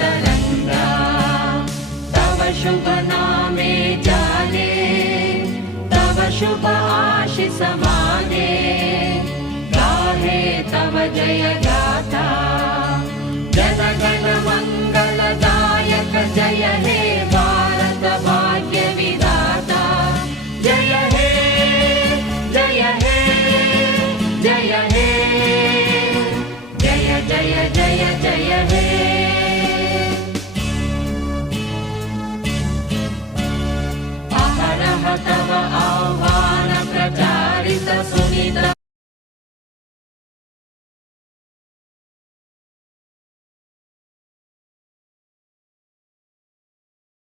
तरंगा तव शुभ नामे जाने तव शुभ आशीष माने गाहे तव जय गाथा जन गण मंगलदायक जय हे भारत भाग्य विधाता जय हे जय हे जय हे जय जय जय जय हे अहरह तव आह्वान प्रचारित सुनित